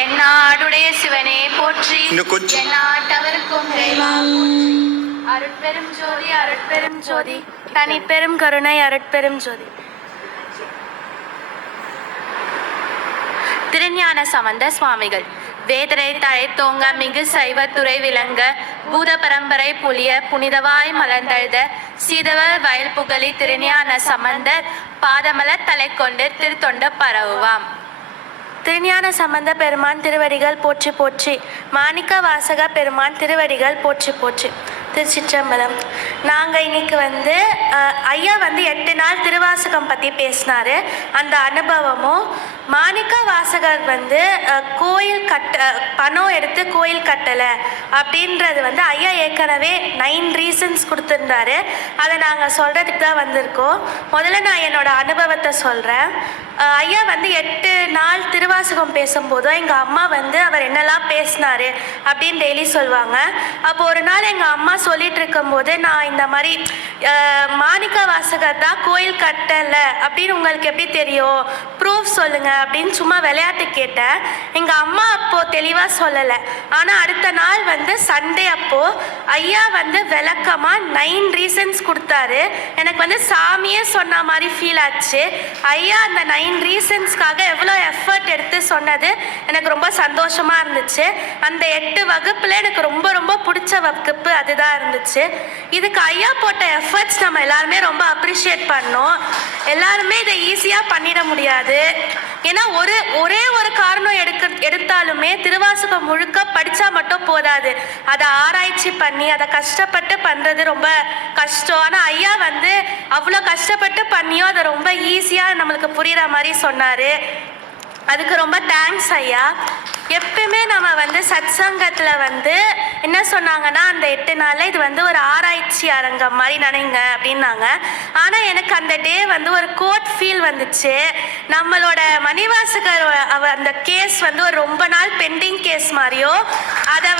தென்னாடுடைய சிவனே போற்றி, எந்நாட்டவர்க்கும் இறைவா போற்றி. அருட்பெரும் ஜோதி அருட்பெரும் ஜோதி, தனிப்பெரும் கருணை அருட்பெரும் ஜோதி. திருஞான சம்பந்த சுவாமிகள். வேதனை தழைத்தோங்க மிகு சைவத்துறை விளங்க, பூத பரம்பரை புலிய புனிதவாய் மலர்ந்தழுத சீதவ வயல் புகழி திருஞான சம்பந்தர் பாதமலர் தலை கொண்டு திருத்தொண்ட பரவுவாம். திருஞான சம்பந்த பெருமான் திருவடிகள் போற்றி போற்றி. மாணிக்க வாசக பெருமான் திருவடிகள் போற்றி போற்றி. திருச்சிற்றம்பலம். நாங்கள் இன்னைக்கு ஐயா 8 நாள் திருவாசகம் பற்றி பேசினாரு. அந்த அனுபவமும் மாணிக்க வாசகர் கோயில் பணம் எடுத்து கோயில் கட்டலை அப்படின்றது ஐயா ஏற்கனவே 9 ரீசன்ஸ் கொடுத்துருந்தாரு. அதை நாங்கள் சொல்கிறதுக்கு தான் வந்திருக்கோம். முதல்ல நான் என்னோட அனுபவத்தை சொல்கிறேன். ஐயா 8 நாள் திருவாசகம் பேசும்போது எங்கள் அம்மா அவர் என்னெல்லாம் பேசினாரு அப்படின்னு டெய்லி சொல்லுவாங்க. அப்போ ஒரு நாள் எங்கள் அம்மா சொல்லிட்டு இருக்கும்போது நான் இந்த மாதிரி மாணிக்க வாசகர் தான் கோயில் கட்டலை அப்படின்னு உங்களுக்கு எப்படி தெரியும், ப்ரூஃப் சொல்லுங்க அப்படின்னு சும்மா விளையாட்டு கேட்டேன். எங்கள் அம்மா அப்போது தெளிவாக சொல்லலை. ஆனால் அடுத்த நாள் சண்டே அப்போது ஐயா விளக்கமாக 9 ரீசன்ஸ் கொடுத்தாரு. எனக்கு சாமியே சொன்ன மாதிரி ஃபீல் ஆச்சு. ஐயா அந்த 9 ரீசன்ஸ்க்காக எவ்வளோ எஃபர்ட் எடுத்து சொன்னது எனக்கு ரொம்ப சந்தோஷமாக இருந்துச்சு. அந்த 8 வகுப்பில் எனக்கு ரொம்ப ரொம்ப பிடிச்ச வகுப்பு அதுதான் இருந்துச்சு. இதுக்கு ஐயா போட்ட எஃபர்ட்ஸ் நம்ம எல்லாருமே ரொம்ப அப்ரிஷியேட் பண்ணோம். எல்லாருமே இதை ஈஸியாக பண்ணிட முடியாது. ஏன்னா ஒரே ஒரு காரணம் எடுத்தாலுமே திருவாசகம் முழுக்க படித்தா மட்டும் போதாது. அதை ஆராய்ச்சி பண்ணி அதை கஷ்டப்பட்டு பண்ணுறது ரொம்ப கஷ்டம். ஆனால் ஐயா அவ்வளோ கஷ்டப்பட்டு பண்ணியும் அதை ரொம்ப ஈஸியாக நம்மளுக்கு புரிகிற மாதிரி சொன்னார். அதுக்கு ரொம்ப தேங்க்ஸ் ஐயா. எப்பயுமே நம்ம சத் சங்கத்தில் என்ன சொன்னாங்கன்னா, அந்த 8 நாளில் இது ஒரு ஆராய்ச்சி அரங்கம் மாதிரி நினைங்க அப்படின்னாங்க. ஆனால் எனக்கு அந்த டே ஒரு கோர்ட் ஃபீல் வந்துச்சு. நம்மளோட மணிவாசகர் அந்த கேஸ் ஒரு ரொம்ப நாள் பெண்டிங் கேஸ் மாதிரியோ, அதை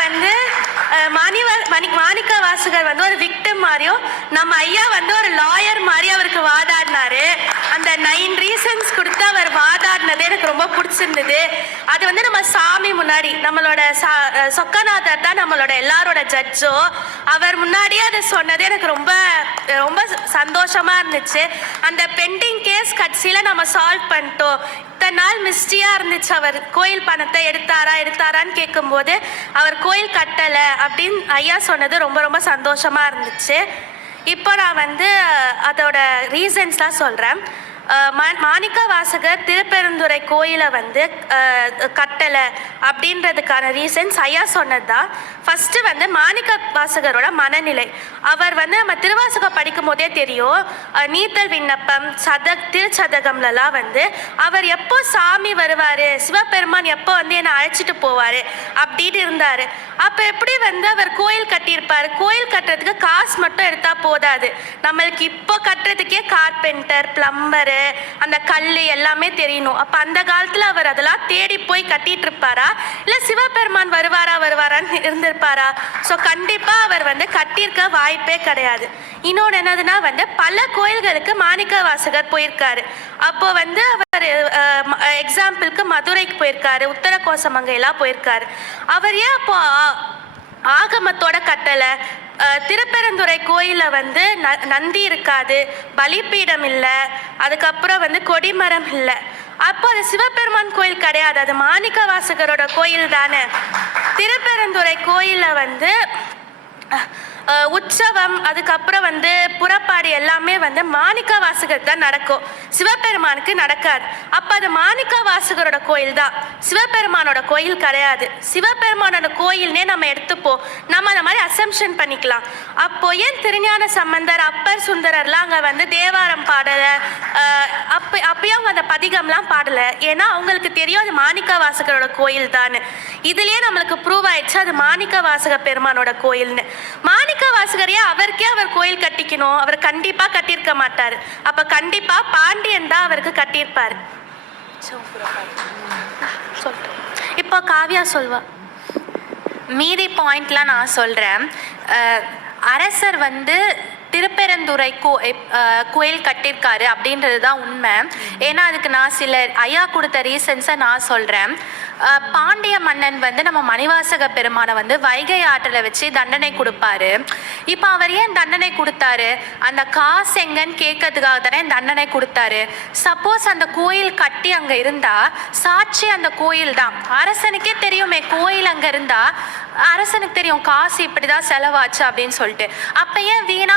மாணிக்க வாசகர் ஒரு விக்டிம் மாதிரியோ, நம்ம ஐயா ஒரு லாயர் மாதிரி அவருக்கு வாதாடினாரு. அந்த 9 ரீசன்ஸ் கொடுத்து அவர் வாதாடினது எனக்கு ரொம்ப பிடிச்சிருந்தது. அது நம்ம சாமி முன்னாடி நம்மளோட சொக்கநாதர் தான் நம்மளோட எல்லாரோட ஜட்ஜோ, அவர் முன்னாடியே அதை சொன்னது எனக்கு ரொம்ப ரொம்ப சந்தோஷமா இருந்துச்சு. அந்த பெண்டிங் கேஸ் கட்சியில் நம்ம சால்வ் பண்ணிட்டோம். இத்தனை நாள் மிஸ்டியாக இருந்துச்சு. அவர் கோயில் பணத்தை எடுத்தாரான்னு கேட்கும்போது அவர் கோயில் கட்டலை அப்படின்னு ஐயா சொன்னது ரொம்ப ரொம்ப சந்தோஷமா இருந்துச்சு. இப்போ நான் அதோட ரீசன்ஸ்லாம் சொல்கிறேன். மாணிக்க வாசகர் திருப்பெருந்துறை கோயிலை கட்டலை அப்படின்றதுக்கான ரீசன்ஸ் ஐயா சொன்னது தான். ஃபஸ்ட்டு மாணிக்க வாசகரோட மனநிலை. அவர் நம்ம திருவாசகம் படிக்கும் போதே தெரியும், நீத்தல் விண்ணப்பம் திருச்சதகம்லலாம் அவர் எப்போ சாமி வருவார், சிவபெருமான் எப்போ என்னை அழைச்சிட்டு போவார் அப்படின்னு இருந்தார். அப்போ எப்படி அவர் கோயில் கட்டியிருப்பார். கோயில் கட்டுறதுக்கு காசு மட்டும் எடுத்தால் போதாது. நம்மளுக்கு இப்போ கட்டுறதுக்கே கார்பெண்டர், பிளம்பரு, அந்த கல் எல்லாமே தெரியணும். அப்போ அந்த காலத்தில் அவர் அதெல்லாம் தேடி போய் கட்டிட்டு இருப்பாரா, இல்லை சிவபெருமான் வருவாரான்னு இருந்திருப்பாரா? ஸோ கண்டிப்பாக அவர் கட்டியிருக்க வாய்ப்பே கிடையாது. இன்னொன்று என்னதுன்னா பல கோயில்களுக்கு மாணிக்க வாசகர் போயிருக்காரு. அப்போ அவர் எக்ஸாம்பிளுக்கு மதுரைக்கு போயிருக்காரு, உத்தர கோசமங்கையெல்லாம் போயிருக்காரு. அவர் ஏன் அப்போ ஆகமத்தோட கட்டலை? திருப்பெருந்துறை கோயிலில் நந்தி இருக்காது, பலிப்பீடம் இல்லை, அதுக்கப்புறம் கொடிமரம் இல்லை. அப்போ அது சிவபெருமான் கோயில் கிடையாது, அது மாணிக்க வாசகரோட கோயில் தானே. திருப்பெருந்துறை கோயிலில் உற்சவம், அதுக்கப்புறம் புறப்பாடு எல்லாமே மாணிக்க வாசகர் தான் நடக்கும், சிவபெருமானுக்கு நடக்காது. அப்போ அது மாணிக்க வாசகரோட கோயில் தான், சிவபெருமானோட கோயில் கிடையாது. சிவபெருமானோட கோயில்னே நம்ம எடுத்துப்போம், நம்ம அந்த மாதிரி அசம்ஷன் பண்ணிக்கலாம். அப்போ ஏன் திருஞான சம்பந்தர், அப்பர் சுந்தரர்லாம் அங்கே தேவாரம் பாடலை, அப்பயும் அவங்க அந்த பதிகம்லாம் பாடலை. ஏன்னா அவங்களுக்கு தெரியும் அது மாணிக்க வாசகரோட கோயில் தான். இதுலேயே நம்மளுக்கு ப்ரூவ் ஆயிடுச்சு அது மாணிக்க வாசக பெருமானோட கோயில்னு. மாணிக்க வாசகரையே அவருக்கே அவர் கோயில் கட்டிக்கணும், அவர் கண்டிப்பா கட்டியிருக்க மாட்டார். அப்ப கண்டிப்பா பாண்டியன் தான் அவருக்கு கட்டியிருப்பாரு. இப்போ காவியா சொல்வா. மீதி பாயிண்ட்லாம் நான் சொல்றேன். அரசர் திருப்பெருந்துறை கோயில் கட்டியிருக்காரு அப்படின்றது தான் உண்மை. ஏன்னா அதுக்கு நான் சில ஐயா கொடுத்த ரீசன்ஸை நான் சொல்கிறேன். பாண்டிய மன்னன் வந்து நம்ம மணிவாசக பெருமானை வந்து வைகை ஆற்றில் வச்சு தண்டனை கொடுப்பாரு. இப்போ அவர் ஏன் தண்டனை கொடுத்தாரு? அந்த காசு எங்கன்னு கேட்கறதுக்காக தானே தண்டனை கொடுத்தாரு. சப்போஸ் அந்த கோயில் கட்டி அங்கே இருந்தா சாட்சி அந்த கோயில் தான். அரசனுக்கே தெரியுமே, கோயில் அங்கே இருந்தா அரசனுக்கு தெரியும் காசு இப்படிதான் செலவாச்சு அப்படின்னு சொல்லிட்டு. அப்ப ஏன் வீணா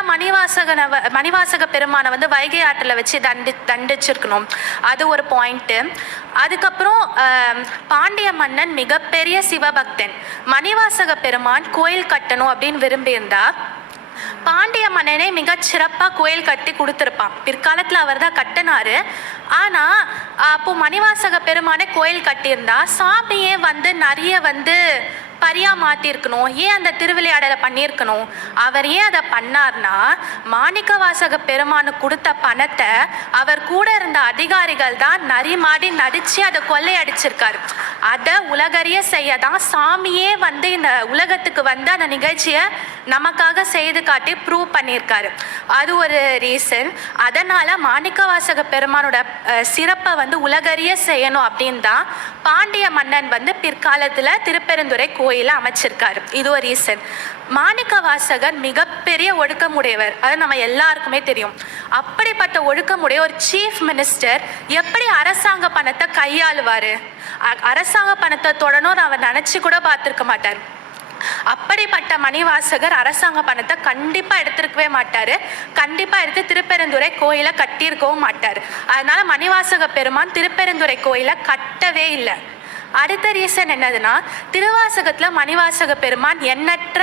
மணிவாசக பெருமானை வந்து வைகை ஆற்றில் வச்சு தண்டிச்சிருக்கணும்? அது ஒரு பாயிண்ட்டு. அதுக்கப்புறம் பாண்டிய மன்னன் மிகப்பெரிய சிவபக்தன். மணிவாசக பெருமான் கோயில் கட்டணும் அப்படின்னு விரும்பியிருந்தா பாண்டிய மன்னனே மிகச் சிறப்பா கோயில் கட்டி கொடுத்துருப்பான். பிற்காலத்துல அவர் தான் கட்டினாரு. ஆனா அப்போ மணிவாசக பெருமானே கோயில் கட்டியிருந்தா சாமியே வந்து நிறைய வந்து பரியா மாத்திருக்கணும். ஏன் அந்த திருவிளையாடலை பண்ணியிருக்கணும்? அவர் ஏன் அதை பண்ணார்னா, மாணிக்கவாசக பெருமானுக்கு கொடுத்த பணத்தை அவர் கூட இருந்த அதிகாரிகள் தான் நரிமாடி நடிச்சு அதை கொள்ளையடிச்சிருக்காரு. அதை உலகறிய செய்ய தான் சாமியே வந்து இந்த உலகத்துக்கு வந்து அந்த நிகழ்ச்சியை நமக்காக செய்து காட்டி ப்ரூவ் பண்ணியிருக்காரு. அது ஒரு ரீசன். அதனால மாணிக்கவாசக பெருமானோட சிறப்பை வந்து உலகறிய செய்யணும் அப்படின்னு தான் பாண்டிய மன்னன் வந்து பிற்காலத்துல திருப்பெருந்துறை கோயில அமைச்சிருக்காரு. இது ஒரு ரீசன். மாணிக்கவாசகர் மிகப்பெரிய ஒழுக்கமுடையவர், அது நம்ம எல்லாருக்குமே தெரியும். அப்படிப்பட்ட ஒழுக்கமுடைய ஒரு சீஃப் மினிஸ்டர் எப்படி அரசாங்க பணத்தை கையாளுவாரு? அரசாங்க பணத்தை தொடணும் அவர் நினைச்சு கூட பார்த்திருக்க மாட்டார். அப்படிப்பட்ட மணிவாசகர் அரசாங்க பணத்தை கண்டிப்பா எடுத்திருக்கவே மாட்டாரு. கண்டிப்பா எடுத்து திருப்பெருந்துறை கோயிலை கட்டியிருக்கவும் மாட்டார். அதனால மணிவாசக பெருமான் திருப்பெருந்துறை கோயிலை கட்டவே இல்லை. அடுத்த ரீசன் என்னதுன்னா, திருவாசகத்துல மணிவாசக பெருமான் எண்ணற்ற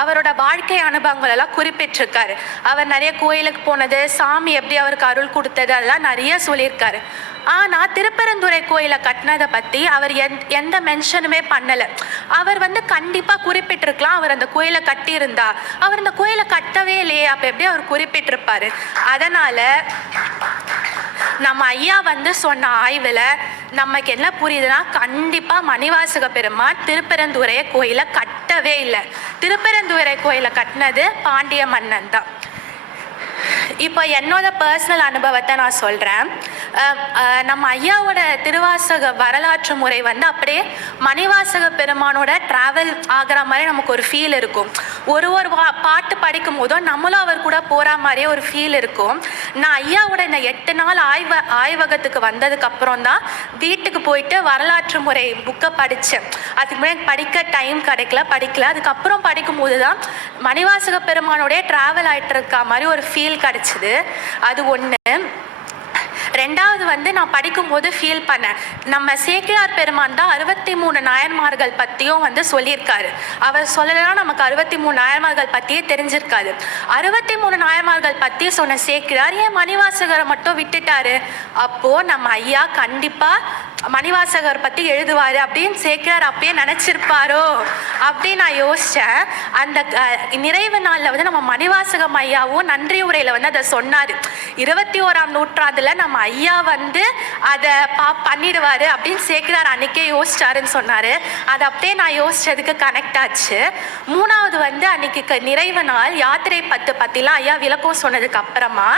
அவரோட வாழ்க்கை அனுபவங்கள் எல்லாம் குறிப்பிட்டிருக்காரு. அவர் நிறைய கோயிலுக்கு போனது, சாமி எப்படி அவருக்கு அருள் கொடுத்தது, அதெல்லாம் நிறைய சொல்லியிருக்காரு. ஆனா திருப்பெருந்துறை கோயிலை கட்டினதை பத்தி அவர் எந்த மென்ஷனுமே பண்ணல. அவர் வந்து கண்டிப்பா குறிப்பிட்டிருக்கலாம், அவர் அந்த கோயிலை கட்டி இருந்தா. அவர் அந்த கோயிலை கட்டவே இல்லையே, அப்ப எப்படி அவர் குறிப்பிட்டிருப்பாரு? அதனால நம்ம ஐயா வந்து சொன்ன ஆய்வுல நமக்கு என்ன புரியுதுன்னா, கண்டிப்பா மணிவாசக பெருமான் திருப்பெருந்துறை கோயிலை கட்டவே இல்லை. திருப்பெருந்துறை கோயிலை கட்டினது பாண்டிய மன்னன் தான். இப்போ என்னோட பர்சனல் அனுபவத்தை நான் சொல்கிறேன். நம்ம ஐயாவோட திருவாசக வரலாற்று முறை வந்து அப்படியே மணிவாசக பெருமானோட ட்ராவல் ஆகிற மாதிரி நமக்கு ஒரு ஃபீல் இருக்கும். ஒரு பாட்டு படிக்கும் போதும் நம்மளும் அவர் கூட போகிற மாதிரியே ஒரு ஃபீல் இருக்கும். நான் ஐயாவோட இந்த 8 நாள் ஆய்வகத்துக்கு வந்ததுக்கு அப்புறம் தான் வீட்டுக்கு போயிட்டு வரலாற்று முறை புக்கை படித்தேன். அதுக்கு முன்னாடி படிக்க டைம் படிக்கல. அதுக்கப்புறம் படிக்கும்போது தான் மணிவாசக பெருமானோடைய ட்ராவல் ஆகிட்டு இருக்க மாதிரி ஒரு ஃபீல் கிடைச்சிது. அது ஒன்று. ரெண்டாவது வந்து நான் படிக்கும்போது ஃபீல் பண்ணேன், நம்ம சேக்கிழார் பெருமான் தான் 63 நாயன்மார்கள் பற்றியும் வந்து சொல்லியிருக்காரு. அவர் சொல்லலாம் நமக்கு 63 நாயன்மார்கள் பற்றியே தெரிஞ்சிருக்காது. 63 நாயன்மார்கள் பற்றி சொன்ன சேக்கிழார் ஏன் மணிவாசகரை மட்டும் விட்டுட்டாரு? அப்போது நம்ம ஐயா கண்டிப்பாக மணிவாசகர் பற்றி எழுதுவார் அப்படின்னு சேக்கிழார் அப்பயே நினச்சிருப்பாரோ அப்படின்னு நான் யோசித்தேன். அந்த நிறைவு நாளில் வந்து நம்ம மணிவாசகம் ஐயாவும் நன்றி உரையில் வந்து அதை சொன்னார். 21ஆம் நூற்றாண்டில் நம்ம ஐயா வந்து அதை பண்ணிடுவார் அப்படின்னு சேக்கிழார் அன்றைக்கே யோசிச்சாருன்னு சொன்னார். அது அப்படியே நான் யோசித்ததுக்கு கனெக்ட் ஆச்சு. மூணாவது வந்து அன்றைக்கி நிறைவு நாள் யாத்திரை பற்றிலாம் ஐயா விளக்கம் சொன்னதுக்கு அப்புறமா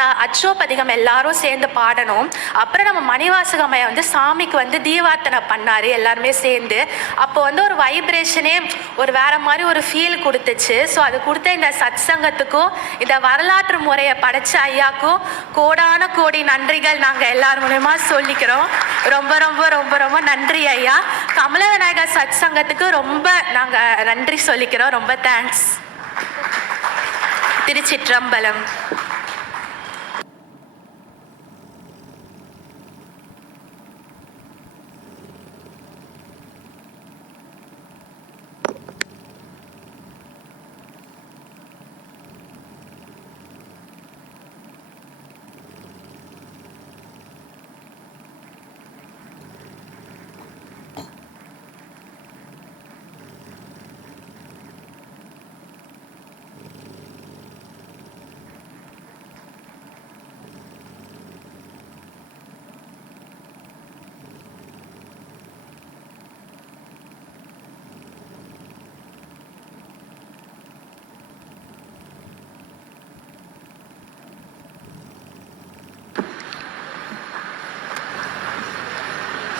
நான் அச்சோபதிகம் எல்லாரும் சேர்ந்து பாடணும். அப்புறம் நம்ம மணிவாசகம் ஐயா வந்து சாமிக்கு வந்து தீவார்த்தனை பண்ணார் எல்லாருமே சேர்ந்து. அப்போ வந்து ஒரு வைப்ரேஷனே ஒரு வேற மாதிரி ஒரு ஃபீல் கொடுத்துச்சு. ஸோ அது கொடுத்த இந்த சத் சங்கத்துக்கும் இந்த வரலாற்று முறையை படைச்ச ஐயாக்கும் கோடான கோடி நன்றிகள் நாங்கள் எல்லார் மூலமா சொல்லிக்கிறோம். ரொம்ப ரொம்ப ரொம்ப ரொம்ப நன்றி ஐயா. கமல விநாயகர் சத் சங்கத்துக்கு ரொம்ப நாங்கள் நன்றி சொல்லிக்கிறோம். ரொம்ப தேங்க்ஸ். திருச்சிற்றம்பலம்.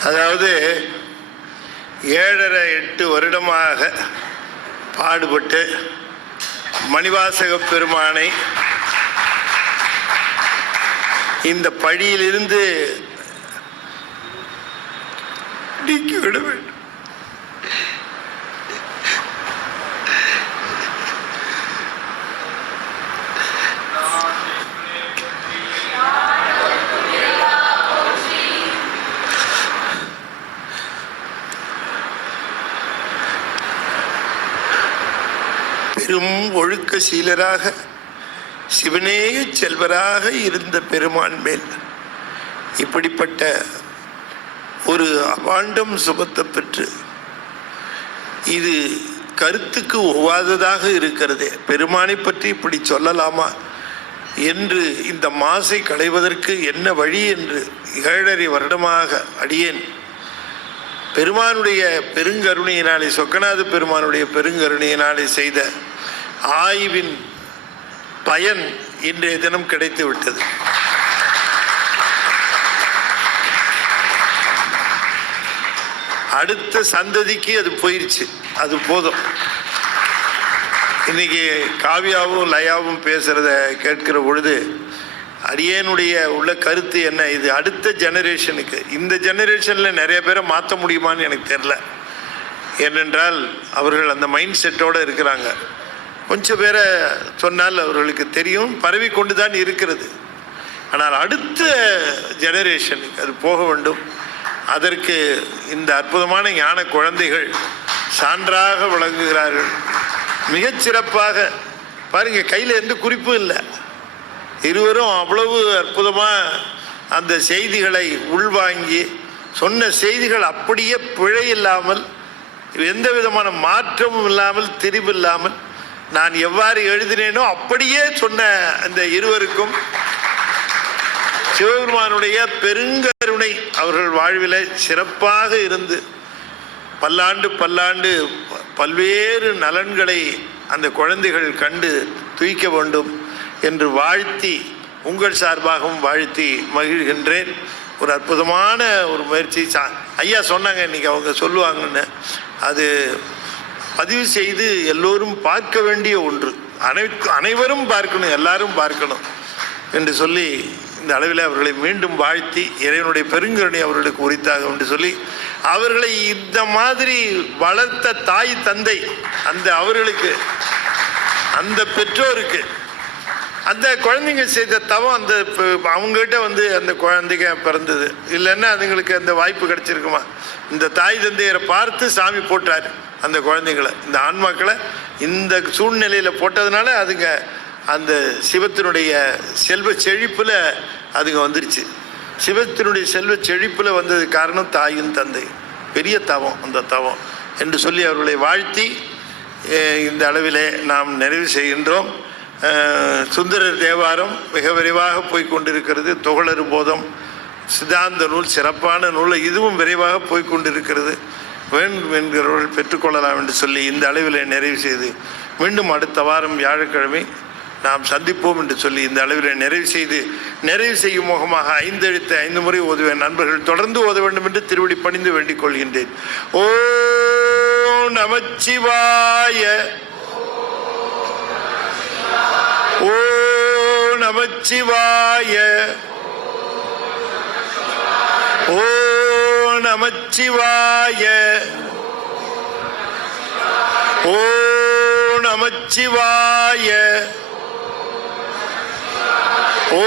அதாவது 7.5-8 வருடமாக பாடுபட்டு மணிவாசக பெருமானை இந்த பழியிலிருந்து நீக்கிவிட வேண்டும். பெரும் ஒழுக்க சீலராக சிவனேய செல்வராக இருந்த பெருமான் மேல் இப்படிப்பட்ட ஒரு அபாண்டம் சுமத்த பெற்று இது கருத்துக்கு ஒவ்வாததாக இருக்கிறதே, பெருமானை பற்றி இப்படி சொல்லலாமா என்று இந்த மாசை களைவதற்கு என்ன வழி என்று 7.5 வருடமாக அடியேன் பெருமானுடைய பெருங்கருணையினாலே, சொக்கநாத பெருமானுடைய பெருங்கருணையினாலே செய்த ஆய்வின் பயன் இன்றைய தினம் கிடைத்து விட்டது. அடுத்த சந்ததிக்கு அது போயிடுச்சு, அது போதும். இன்னைக்கு காவியாவும் லயாவும் பேசுறத கேட்கிற பொழுது அடியேனுடைய உள்ள கருத்து என்ன, இது அடுத்த ஜெனரேஷனுக்கு, இந்த ஜெனரேஷனில் நிறைய பேரை மாற்ற முடியுமான்னு எனக்கு தெரில. ஏனென்றால் அவர்கள் அந்த மைண்ட் செட்டோடு இருக்கிறாங்க. கொஞ்சம் பேரை சொன்னால் அவர்களுக்கு தெரியும், பரவி கொண்டு தான் இருக்கிறது. ஆனால் அடுத்த ஜெனரேஷனுக்கு அது போக வேண்டும். அதற்கு இந்த அற்புதமான ஞான குழந்தைகள் சான்றாக விளங்குகிறார்கள். மிகச்சிறப்பாக பாருங்கள், கையில் எந்த குறிப்பும் இல்லை. இருவரும் அவ்வளவு அற்புதமாக அந்த செய்திகளை உள்வாங்கி சொன்ன செய்திகள் அப்படியே பிழை இல்லாமல், எந்த விதமான மாற்றமும் இல்லாமல், திரிவு இல்லாமல், நான் எவ்வாறு எழுதினேனோ அப்படியே சொன்ன அந்த இருவருக்கும் சிவபெருமானுடைய பெருங்கருணை அவர்கள் வாழ்வில் சிறப்பாக இருந்து பல்லாண்டு பல்லாண்டு பல்வேறு நலன்களை அந்த குழந்தைகள் கண்டு துய்க்க வேண்டும் என்று வாழ்த்தி, உங்கள் சார்பாகவும் வாழ்த்தி மகிழ்கின்றேன். ஒரு அற்புதமான ஒரு முயற்சி. ஐயா சொன்னாங்க இன்றைக்கி, அவங்க சொல்லுவாங்கன்னு, அது பதிவு செய்து எல்லோரும் பார்க்க வேண்டிய ஒன்று, அனைவரும் பார்க்கணும், எல்லாரும் பார்க்கணும் என்று சொல்லி இந்த அளவில் அவர்களை மீண்டும் வாழ்த்தி இறைவனுடைய பெருங்கருணை அவர்களுக்கு உரித்தாகும் என்று சொல்லி, அவர்களை இந்த மாதிரி வளர்த்த தாய் தந்தை, அந்த அவர்களுக்கு, அந்த பெற்றோருக்கு, அந்த குழந்தைங்க செய்த தவம், அந்த அவங்ககிட்ட வந்து அந்த குழந்தைங்க பிறந்தது இல்லைன்னா அதுங்களுக்கு அந்த வாய்ப்பு கிடைச்சிருக்குமா? இந்த தாய் தந்தையரை பார்த்து சாமி போட்டார் அந்த குழந்தைங்களை, இந்த ஆன்மாக்களை இந்த சூழ்நிலையில் போட்டதுனால அதுங்க அந்த சிவத்தினுடைய செல்வ செழிப்பில் அதுங்க வந்துருச்சு. சிவத்தினுடைய செல்வ செழிப்பில் வந்தது காரணம் தாயும் தந்தை. பெரிய தவம் அந்த தவம் என்று சொல்லி அவர்களை வாழ்த்தி இந்த அளவிலே நாம் நிறைவு செய்கின்றோம். சுந்தரர் தேவாரம் மிக விரைவாக போய்கொண்டிருக்கிறது. துகளறு போதம் சித்தாந்த நூல் சிறப்பான நூல், இதுவும் விரைவாக போய்கொண்டிருக்கிறது. வேண்டும் என்கிறவர்கள் பெற்றுக்கொள்ளலாம் என்று சொல்லி இந்த அளவில் நிறைவு செய்து மீண்டும் அடுத்த வாரம் வியாழக்கிழமை நாம் சந்திப்போம் என்று சொல்லி இந்த அளவில் நிறைவு செய்யும் முகமாக 5 எழுத்து 5 முறை ஓதுவேன். நண்பர்கள் தொடர்ந்து ஓத வேண்டும் என்று திருவடி பணிந்து வேண்டிக் கொள்கின்றேன். ஓ நமச்சிவாய, ஓ நமச்சிவாய, ஓ நமச்சிவாய, ஓ நமச்சிவாய, ஓ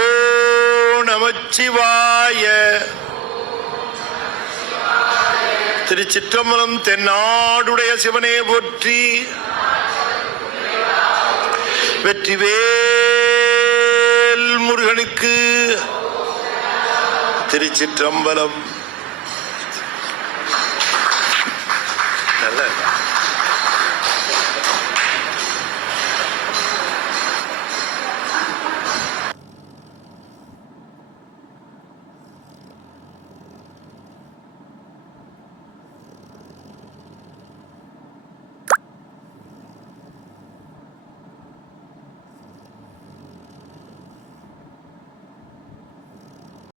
நமச்சிவாய. திருச்சிற்றம்பலம். தென்னாடுடைய சிவனே போற்றி. வெற்றிவேல் முருகனுக்கு திருச்சிற்றம்பலம்.